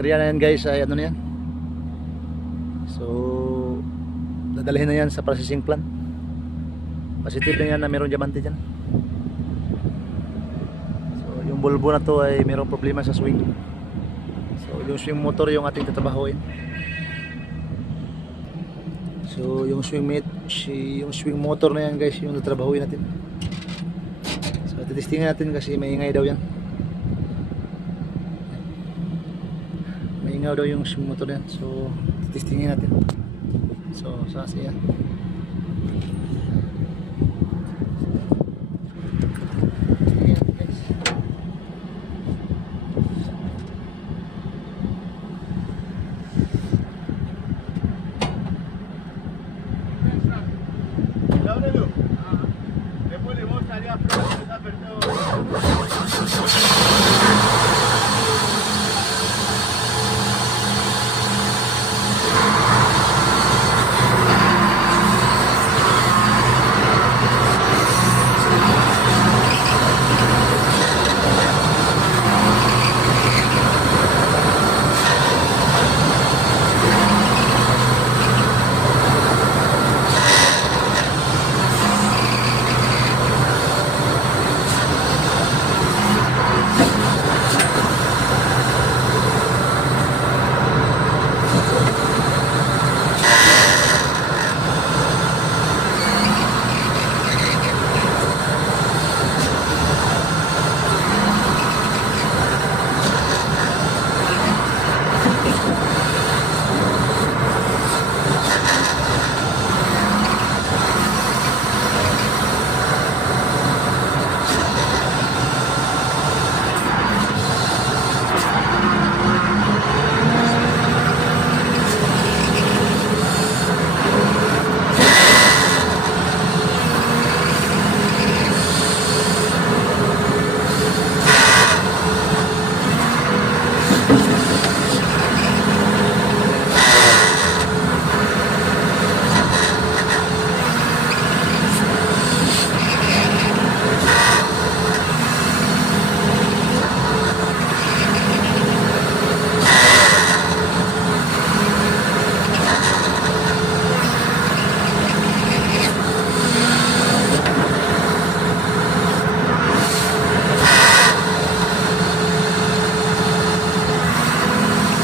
area na yan guys ay ano na yan. So dadalhin na yan sa processing plant. Positive na yan na mayroong diamante dyan. So yung bulbo na to ay mayroong problema sa swing. So yung swing motor yung ating tatrabahuin. So yung swing motor na yan guys yung tatrabahuin natin. So titistingin natin kasi maingay daw yan. Maingay daw yung swing motor yan. So titistingin natin. So sasi yan.